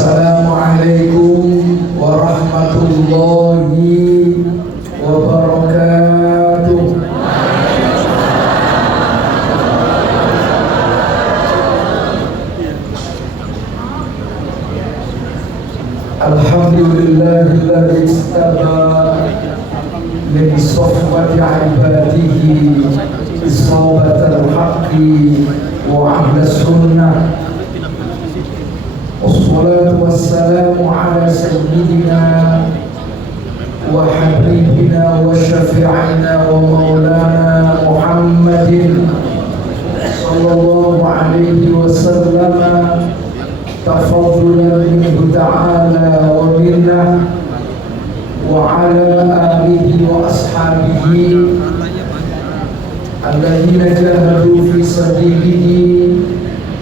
Assalamualaikum warahmatullahi wabarakatuh. Alhamdulillahilladzi istaba min safwati ibadihi isabatal haqqi wa ahlas sunnah. Wassalatu wassalamu ala sayyidina wa habibina wa syafi'ina wa maulana Muhammadin sallallahu alaihi wasallam tafaddulan minhu ta'ala wa minnah wa ala alihi wa ashabihi alladhina jahadu fi sabilihi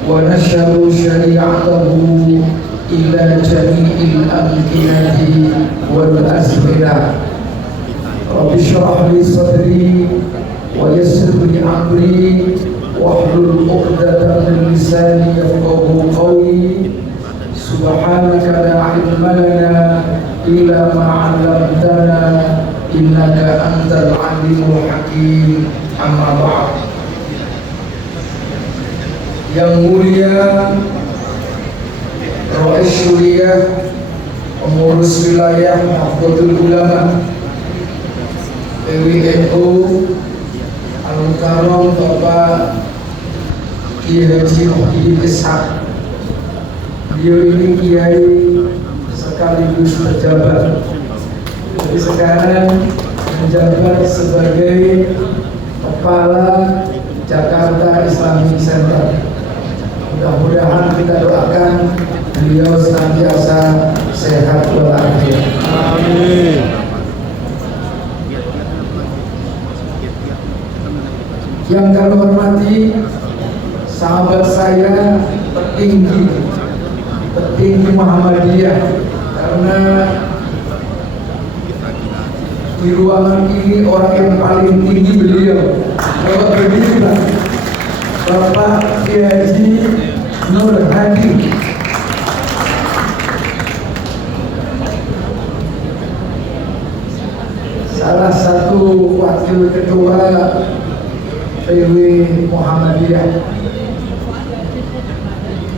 wa nasharu syari'atahu ila jami'il amkinati wal azminah. Rabbi shrah li sadri wa yassir li amri wahlul 'uqdatam min lisani yafqahu qawli. Subhanaka la ilma lana illa ma 'allamtana innaka antal alimul hakim. Amma ba'd. Yang mulia Rais Syuriah, pengurus wilayah Nahdlatul Ulama PWNU Al-Mukarram Bapak Kiai Haji Muhyiddin Ishaq. Beliau ini kiai sekaligus pejabat, jadi sekarang menjabat sebagai Kepala Jakarta Islamic Center. Mudah-mudahan kita doakan beliau senantiasa sehat walafiat. Amin. Yang kami hormati sahabat saya petinggi Muhammadiyah, karena di ruangan ini orang yang paling tinggi beliau. Bapak berdiri, Bapak Kiai Haji Nur Hadi. Salah satu wakil ketua PW Muhammadiyah.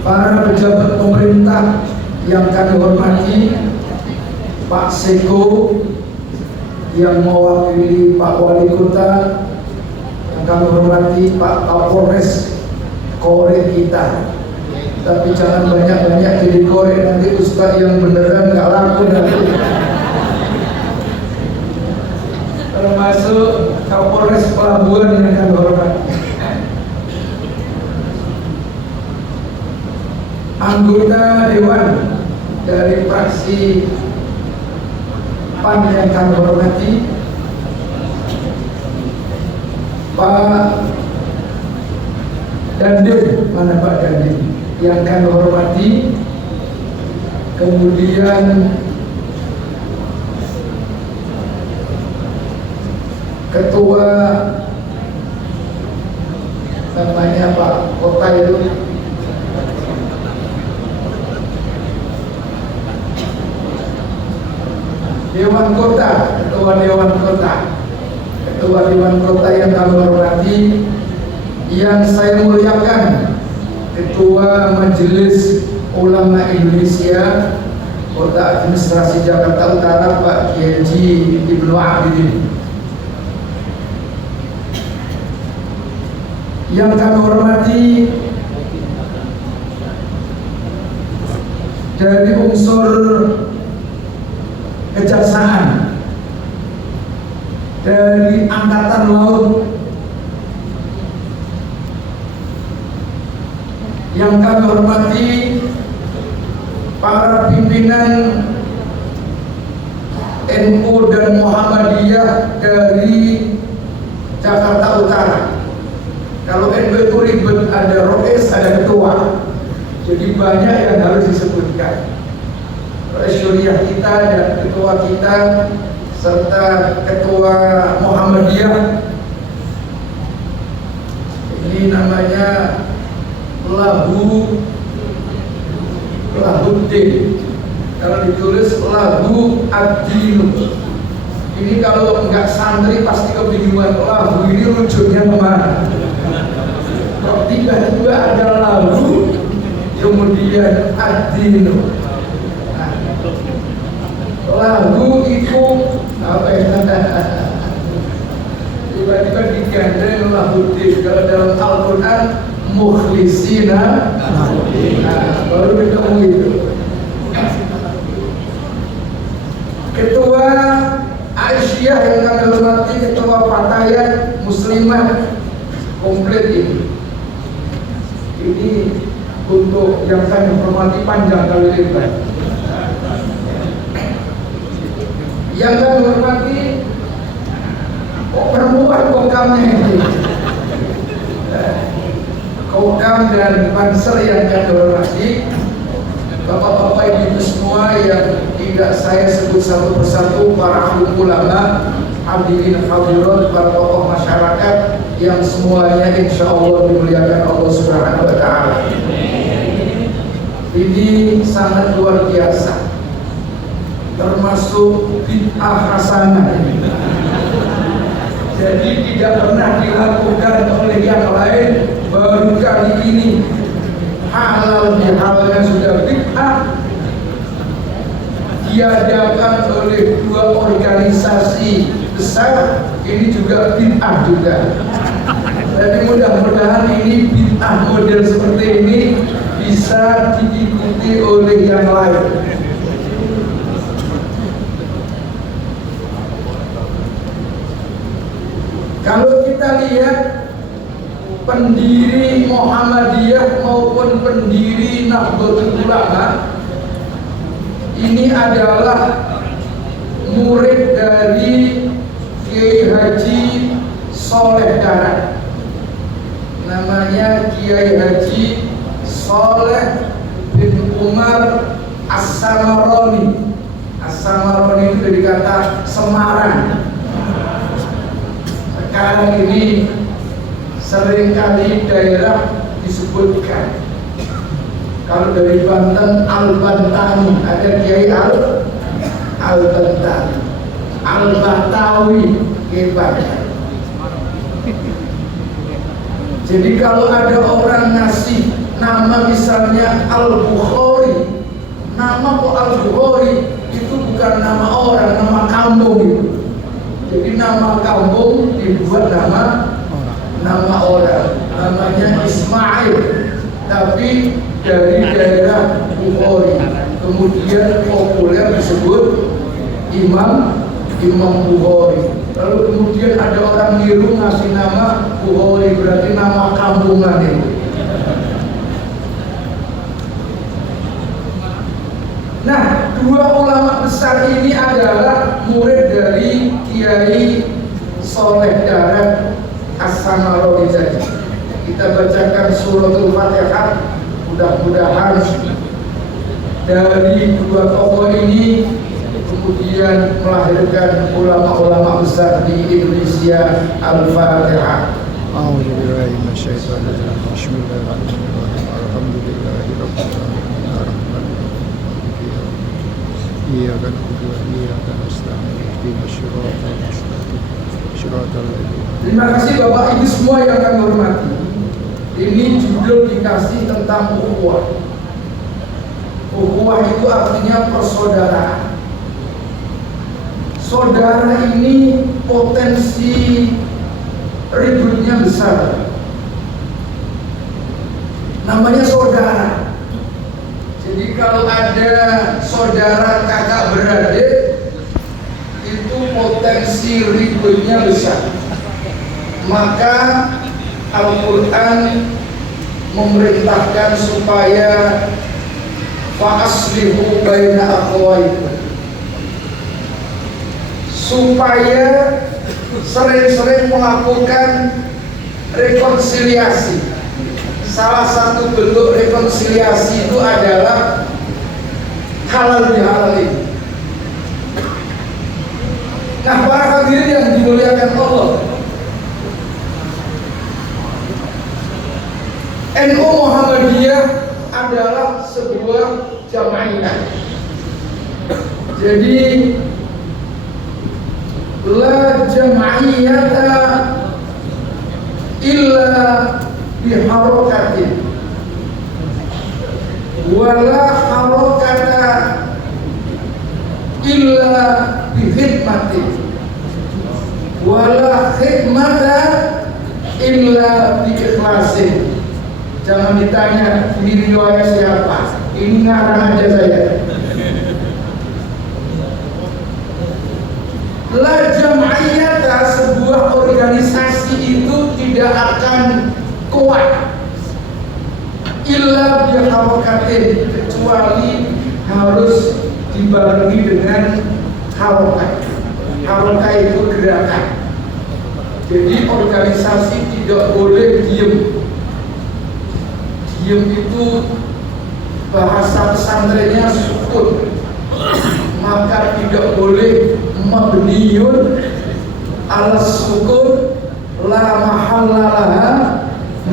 Para pejabat pemerintah yang kami hormati, Pak Seko yang mewakili Pak Wali Kota, yang kami hormati Pak Kapolres, korek kita. Tapi jangan banyak-banyak jadi korek, nanti ustaz yang beneran gak laku nanti. Termasuk Kapolres Pelabuhan yang kami hormati. Anggota Dewan dari fraksi PAN yang kami hormati, Pak Dandim, mana Pak Dandim yang kami hormati, kemudian Ketua namanya Pak Kota itu, Dewan Kota, Ketua Dewan Kota, Ketua Dewan Kota yang kami hormati, yang saya muliakan Ketua Majelis Ulama Indonesia Kota Administrasi Jakarta Utara Pak Kiai Haji Ibnu Abidin. Yang kami hormati dari unsur kejaksaan, dari Angkatan Laut, yang kami hormati para pimpinan NU dan Muhammadiyah dari Jakarta Utara. Kalau NU itu ribet, ada rois, ada ketua, jadi banyak yang harus disebutkan. Rais Syuriah kita dan ketua kita serta ketua Muhammadiyah, ini namanya Lahuddin. Kalau ditulis Lahu Ad-Dinu. Ini kalau enggak santri pasti kebingungan, Lahu ini rujuknya kemana? Kok tiba-tiba ada Lahu, kemudian Ad-Dinu. Nah, Lahu itu apa ya? Tiba-tiba digandeng Lahuddin. Kalau dalam Al-Quran mukhlisina, baru ketemu itu. Ketua Aisyah yang kami hormati, Ketua Fatayat Muslimah komplit ini. Ini untuk yang kami hormati panjang kali lebar. Yang kami hormati, kok perempuan kokamnya ini, kokam dan banser yang kami hormati, bapak-bapak ibu semua yang tidak saya sebut satu persatu, para alim ulama, hadirin hadirat, para tokoh masyarakat yang semuanya insya Allah dimuliakan Allah Subhanahu Wa Taala. Ini sangat luar biasa, termasuk bid'ah hasanah. Jadi tidak pernah dilakukan oleh yang lain, baru kali ini halal bihalnya sudah bid'ah, diadakan oleh dua organisasi besar, ini juga bid'ah juga. Jadi mudah-mudahan ini bid'ah model seperti ini bisa diikuti oleh yang lain. Kalau kita lihat pendiri Muhammadiyah maupun pendiri Nahdlatul Ulama, ini adalah murid dari Kiai Haji Soleh Darat. Namanya Kiai Haji Soleh bin Umar As-Samaroni. As-Samaroni itu dari kata Semarang. Sekarang ini seringkali daerah disebutkan. Kalau dari Banten, Al-Bantani, ada Kiai Al-Bantani, Al-Batawi, hebat. Jadi kalau ada orang ngasih nama misalnya Al-Bukhari, nama kok Al-Bukhari, itu bukan nama orang, nama kampung itu. Jadi nama kampung dibuat nama orang, namanya Ismail, tapi dari daerah Bukhari, kemudian populer disebut Imam Bukhari. Lalu kemudian ada orang niru ngasih nama Bukhari, berarti nama kampungan itu. Nah, dua ulama besar ini adalah murid dari Kiai Soleh Darat As-Samaroni tadi. Kita bacakan suratul Fatihah, mudah-mudahan dari dua tokoh ini kemudian melahirkan ulama-ulama besar di Indonesia. Al-Fatihah. A'udzubillahi minasyaitonir rajim. Bismillahirrahmanirrahim. Alhamdulillahirabbil alamin. Iyyaka na'budu wa iyyaka nasta'in. Ihdinas siratal mustaqim. Shiratal ladzina. Terima kasih Bapak Ibu semua yang kami hormati. Ini judul dikasih tentang ukhuwah. Ukhuwah itu artinya persaudaraan. Saudara ini potensi ributnya besar. Namanya saudara. Jadi kalau ada saudara kakak beradik, itu potensi ributnya besar. Maka Al-Quran memerintahkan supaya fa'aslihu baina akhawaikum, supaya sering-sering melakukan rekonsiliasi. Salah satu bentuk rekonsiliasi itu adalah halal bihalal ini. Nah, para hadirin yang dimuliakan Allah, NU Muhammadiyah adalah sebuah jamaiyah. Jadi la jamaiyata illa biharokatin wala harokata illa bihidmatin wala khidmata illa biikhlasin. Jangan ditanya ini riwayat siapa, ini ngarang aja saya. La jam'iyata, sebuah organisasi itu tidak akan kuat illa biharokatin, kecuali harus dibarengi dengan harokat. Harokat itu gerakan. Jadi organisasi tidak boleh diem. Diem itu bahasa pesantrennya sukun. Maka tidak boleh mabniyun ala sukun la mahallalaha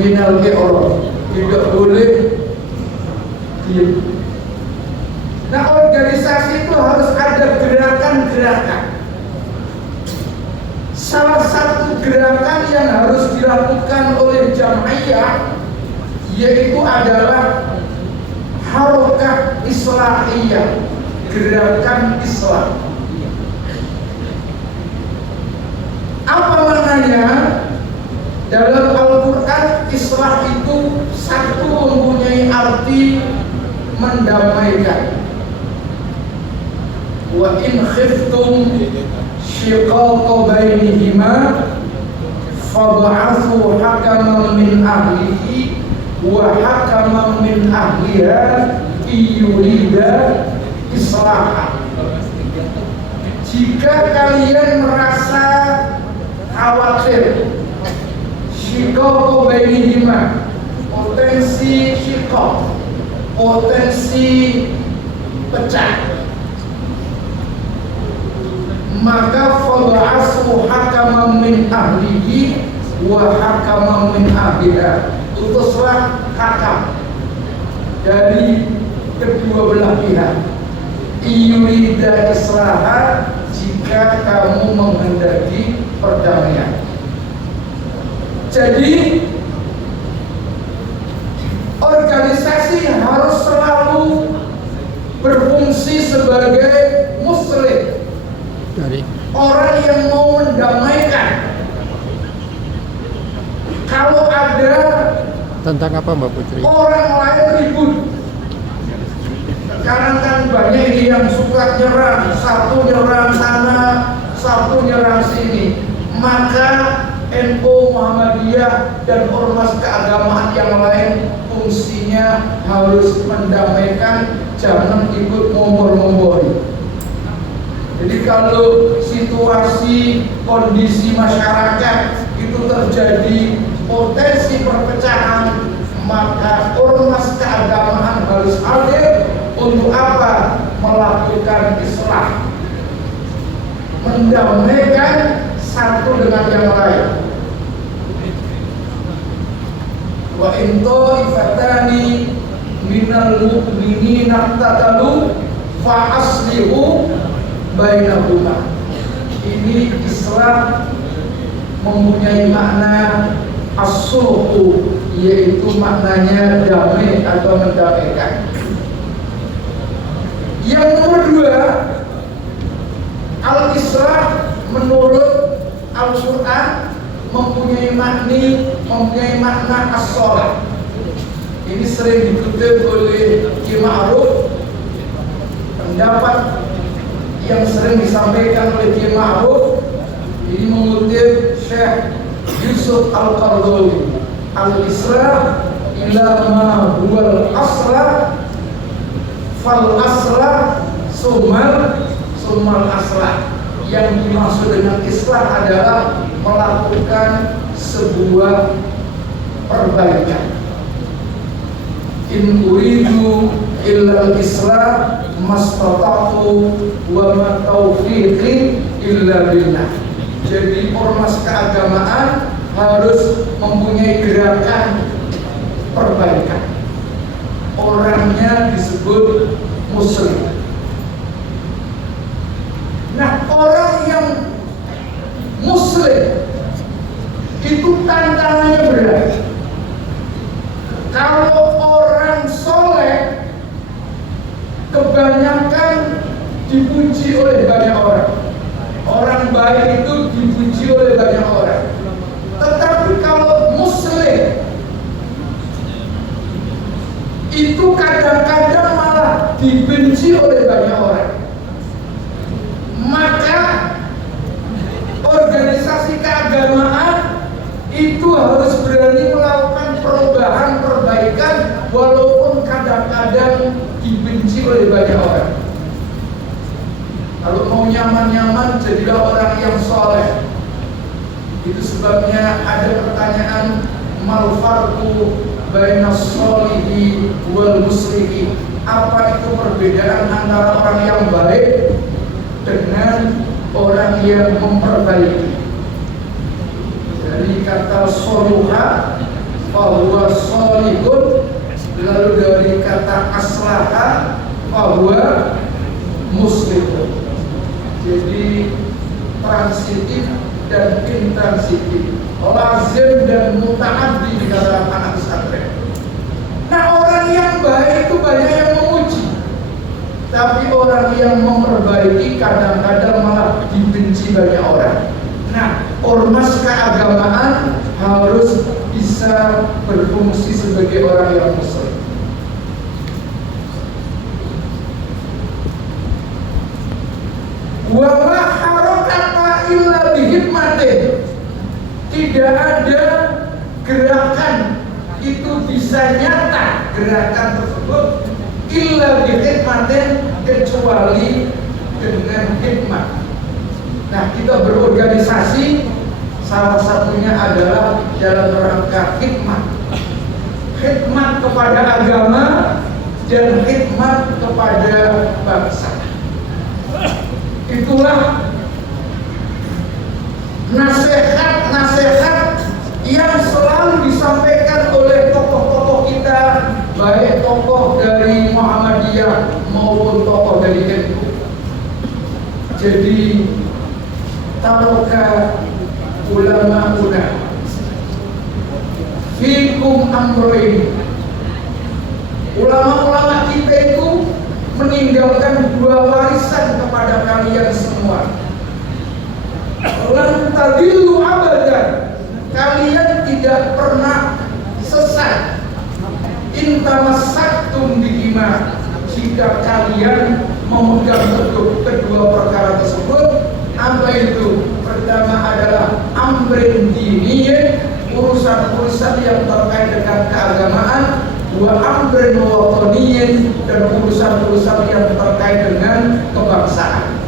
minal i'rab. Tidak boleh diem. Nah, organisasi itu harus ada gerakan-gerakan. Salah satu gerakan yang harus dilakukan oleh jam'iyah yaitu adalah harokat islahiyah, gerakan Islam. Apa maknanya? Dalam Al-Quran, islah itu satu mempunyai arti mendamaikan. Wa in khiftum shiqaqa bainihima fab'athu hakaman min ahlihi wa hakaman min ahliha iyurida islahan. Jika kalian merasa khawatir shiqaqa bainihima, potensi shiqaq, potensi pecah, maka fab'athu hakaman min ahlihi wa hakaman min ahliha. Utuslah hakam dari kedua belah pihak. Iyurida islaha, jika kamu menghendaki perdamaian. Jadi organisasi harus selalu berfungsi sebagai muslim, orang yang mau mendamaikan. Kalau ada tentang apa Mbak Putri? Orang lain ribut. Sekarang kan banyak ini yang suka nyerang, satu nyerang sana, satu nyerang sini. Maka NU Muhammadiyah dan ormas keagamaan yang lain fungsinya harus mendamaikan, jangan ikut ngompor-ngompori. Jadi kalau situasi kondisi masyarakat itu terjadi potensi perpecahan, maka ormas keagamaan harus hadir untuk apa? Melakukan islah, mendamaikan satu dengan yang lain. Wa in ta'ifatani minal mu'minina iqtatalu fa aslihu bainahuma. Ini Islam mempunyai makna as-sulhu, yaitu maknanya damai atau mendamaikan. Yang nomor dua, al-islah menurut Al-Quran mempunyai makna as-sholah. Ini sering dikutip oleh Ki Ma'ruf, pendapat yang sering disampaikan oleh Ki Ma'ruf. Ini mengutip Syekh Yusuf Al-Qardawi, al-islah ila ma huwal aslah fal aslah summal aslah. Yang dimaksud dengan islah adalah melakukan sebuah perbaikan. In uridu illa al-islah mastata'tu wa ma taufiqi illa billah. Jadi ormas keagamaan harus mempunyai gerakan perbaikan. Orangnya disebut itu kadang-kadang malah dibenci oleh banyak orang. Maka organisasi keagamaan itu harus berani melakukan perubahan, perbaikan, walaupun kadang-kadang dibenci oleh banyak orang. Kalau mau nyaman-nyaman, jadilah orang yang soleh. Itu sebabnya ada pertanyaan, mal farqu baina sholihi wal muslihi. Apa itu perbedaan antara orang yang baik dengan orang yang memperbaiki? Dari kata soluha bahwa solihun, lalu dari kata aslaha bahwa muslimun. Jadi transitif dan intransitif, lazim dan muta'addi di dalam anak pesantren. Nah, orang yang baik itu banyak yang memuji, tapi orang yang memperbaiki kadang-kadang malah dibenci banyak orang. Nah, ormas keagamaan harus bisa berfungsi sebagai orang yang muslim. Wa ma harakata illa bihikmatin. Tidak ada gerakan itu bisa nyata, gerakan tersebut illa bihikmatin, kecuali dengan hikmah. Nah, kita berorganisasi salah satunya adalah dalam rangka hikmah. Hikmat kepada agama dan hikmat kepada bangsa. Itulah nasihat-nasihat yang selalu disampaikan oleh tokoh-tokoh kita, baik tokoh dari Muhammadiyah maupun tokoh dari NU. Jadi taroka ulama-una fikum amroin. Ulama-ulama kita itu meninggalkan dua warisan kepada kalian semua. Lan tadillu abadan, kalian tidak pernah sesat. In tamassaktum bihima, jika kalian memegang teguh kedua perkara tersebut. Apa itu? Pertama adalah amrin diniyin, urusan-urusan yang terkait dengan keagamaan. Wa amrin wataniyin, dan urusan-urusan yang terkait dengan kebangsaan.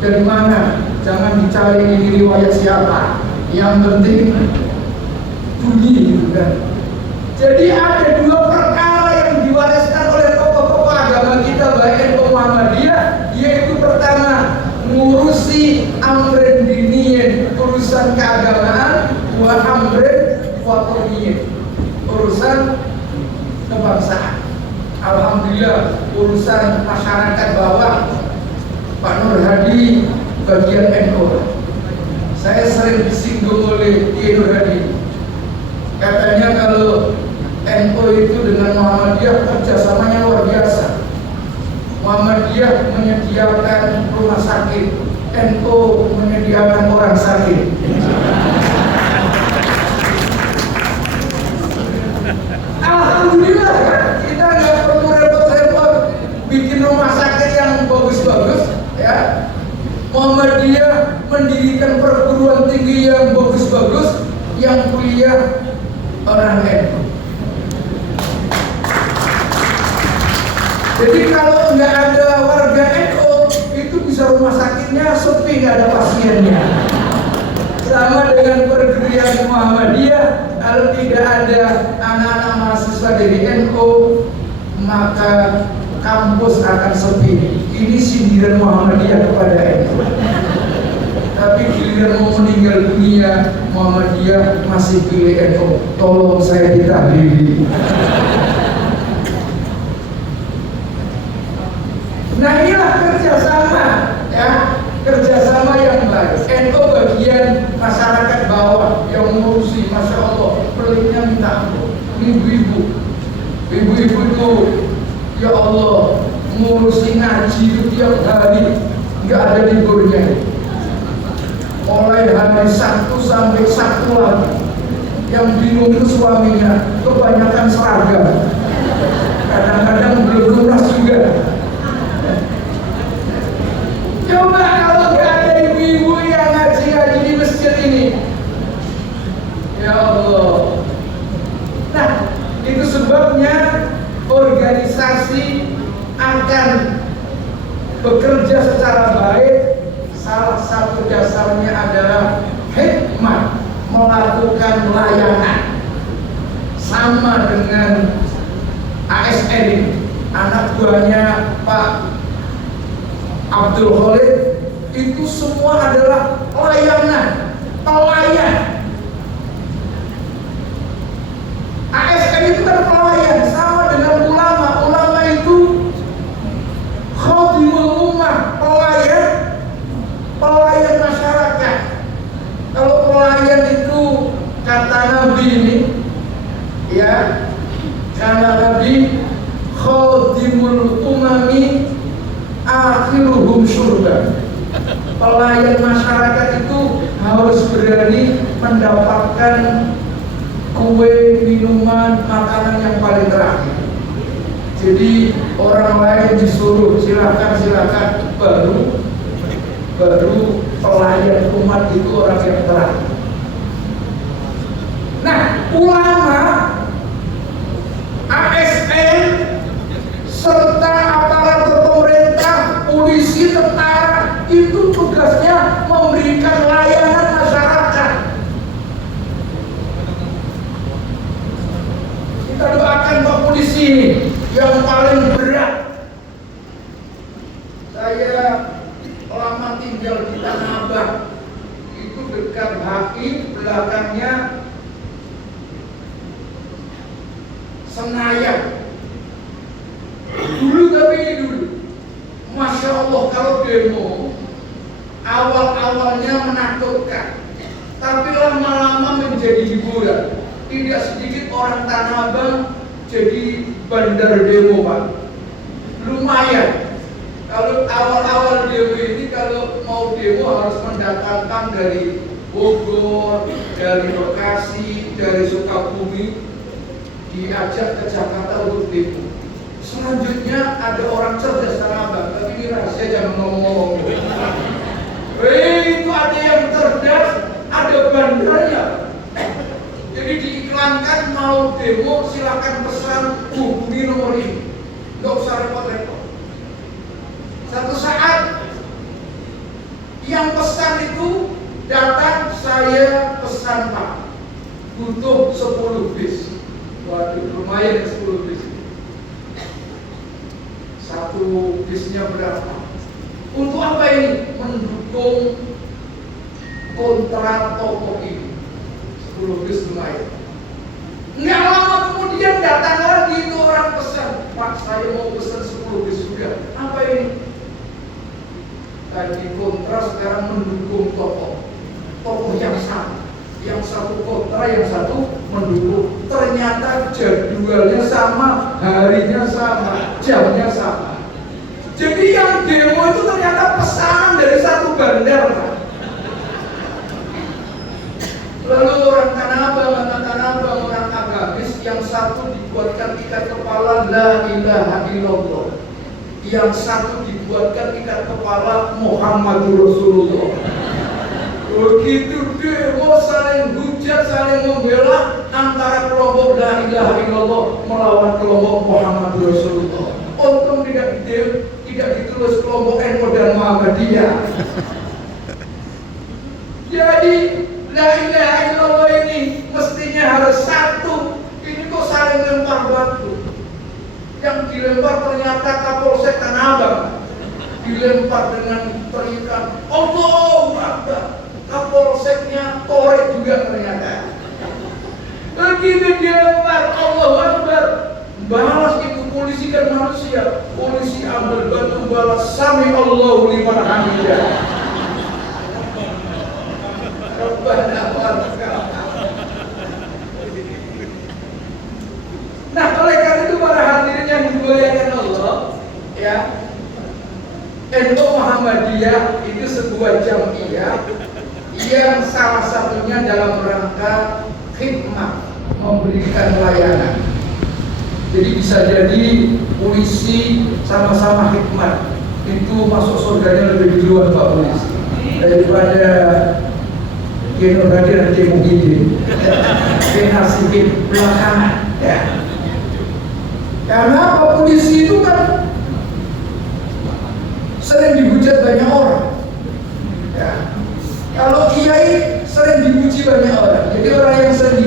Dari mana? Jangan dicari ini riwayat siapa, yang penting bunyi gitu kan. Jadi ada dua perkara yang diwariskan oleh tokoh-tokoh agama kita baik NU Muhammadiyah, yaitu pertama ngurusi amrin diniyin, urusan keagamaan, wa amrin wataniyin, urusan kebangsaan. Alhamdulillah, urusan masyarakat bawah Pak Nur Hadi bagian NU. Saya sering disinggung oleh Kiai Nur Hadi. Katanya kalau NU itu dengan Muhammadiyah kerjasamanya luar biasa. Muhammadiyah menyediakan rumah sakit, NU menyediakan orang sakit. Alhamdulillah kan, kita nggak perlu repot-repot bikin rumah sakit yang bagus-bagus, ya. Muhammadiyah mendirikan perguruan tinggi yang bagus-bagus, yang kuliah orang NU. Jadi kalau nggak ada warga NU, itu bisa rumah sakitnya sepi, nggak ada pasiennya. Sama dengan perguruan Muhammadiyah, kalau tidak ada anak-anak mahasiswa dari NU, maka kampus akan sepi. Ini sindiran Muhammadiyah kepada NU. Tapi giliran mau meninggal dunia, Muhammadiyah masih pilih NU. Tolong saya ditahlili. Nah, inilah kerjasama, ya, kerjasama yang baik. NU bagian masyarakat bawah yang ngurusi, masya Allah, pelitnya minta ampun. Ibu-ibu itu, ya Allah, ngurusi ngaji itu tiap hari, nggak ada liburnya. Mulai hari Sabtu sampai Sabtu lagi. Yang bingung itu suaminya, kebanyakan seragam. organisasi akan bekerja secara baik, salah satu dasarnya adalah hikmah melakukan layanan. Sama dengan ASN ini, anak buahnya Pak Abdul Khalid, itu semua adalah layanan, pelayan. ASN itu kan pelayan, sama dengan ulama. Ulama itu khadimul ummah, pelayan masyarakat. Kalau pelayan itu kata Nabi ini, ya, karena Nabi khadimul umami akhiruhum syurga. Pelayan masyarakat itu harus berani mendapatkan kue, minuman, makanan yang paling terakhir. Jadi orang lain disuruh silakan, baru pelayan umat itu orang yang terakhir. Nah, ulama, ASN, serta aparatur pemerintah, polisi, tentara, itu tugasnya memberikan layanan masyarakat. Kita doakan Pak Polisi ini yang paling berat. Saya lama tinggal di Tanah Abang, itu dekat HI, belakangnya Senayan. Dulu, Masya Allah, kalau demo awal-awalnya menakutkan, tapi lama-lama menjadi hiburan. Tidak sedikit orang Tanah Abang jadi bandar demo, Pak. Lumayan. Kalau awal-awal demo ini, kalau mau demo harus mendatangkan dari Bogor, dari Bekasi, dari Sukabumi, diajak ke Jakarta untuk demo. Selanjutnya ada orang cerdas Tanah Abang, tapi ini rahasia, jangan ngomong-ngomong. Itu ada yang cerdas, ada bandarnya. Jadi diiklankan mau demo, silakan pesan, hubungi nomor ini. Nggak usah repot-repot. Satu saat yang pesan itu datang, saya pesan Pak, butuh 10 bis. Waduh, lumayan 10 bis. Satu bisnya berapa? Untuk apa ini? Mendukung kontrak toko ini. 10 bis lumayan. Nggak lama kemudian datang lagi itu orang pesan, Pak, saya mau pesan 10 bis juga. Apa ini? Tadi kontrak, sekarang mendukung toko yang sama. Yang satu kontra, yang satu mendukung. Ternyata jadwalnya sama, harinya sama, jamnya sama. Jadi yang demo itu ternyata pesanan dari satu bandar, Pak. Lalu orang Tanah Abang, orang agamis, yang satu dibuatkan ikat kepala la ilaha illallah, yang satu dibuatkan ikat kepala Muhammadur Rasulullah. Begitu demo saling hujat, saling membela antara kelompok la ilaha illallah melawan kelompok Muhammadur Rasulullah. Untung tidak ditulis kelompok NU dan Muhammadiyah. Jadi la ilaha illallah ini mestinya harus satu. Ini kok saling lempar batu. Yang dilempar ternyata Kapolsek Tanah Abang. Dilempar dengan teriakan Allahu Akbar. Kapolseknya korek juga ternyata. Begitu dilempar Allahu Akbar, balas itu polisi kan manusia. Polisi ambil batu balas sami Allahu liman hamidah. Nah, oleh karena itu para hadirin yang dimuliakan Allah, ya, NU Muhammadiyah itu sebuah jamiah yang salah satunya dalam rangka khidmah, memberikan layanan. Jadi bisa jadi polisi sama-sama khidmat, itu masuk surganya lebih duluan Pak Polisi daripada Geno Raden dan Geno Muhyiddin. Generasi belakangan, ya. Karena Pak Polisi sering dihujat banyak orang. Ya. Kalau kiai sering dipuji banyak orang. Jadi orang yang sering dipuji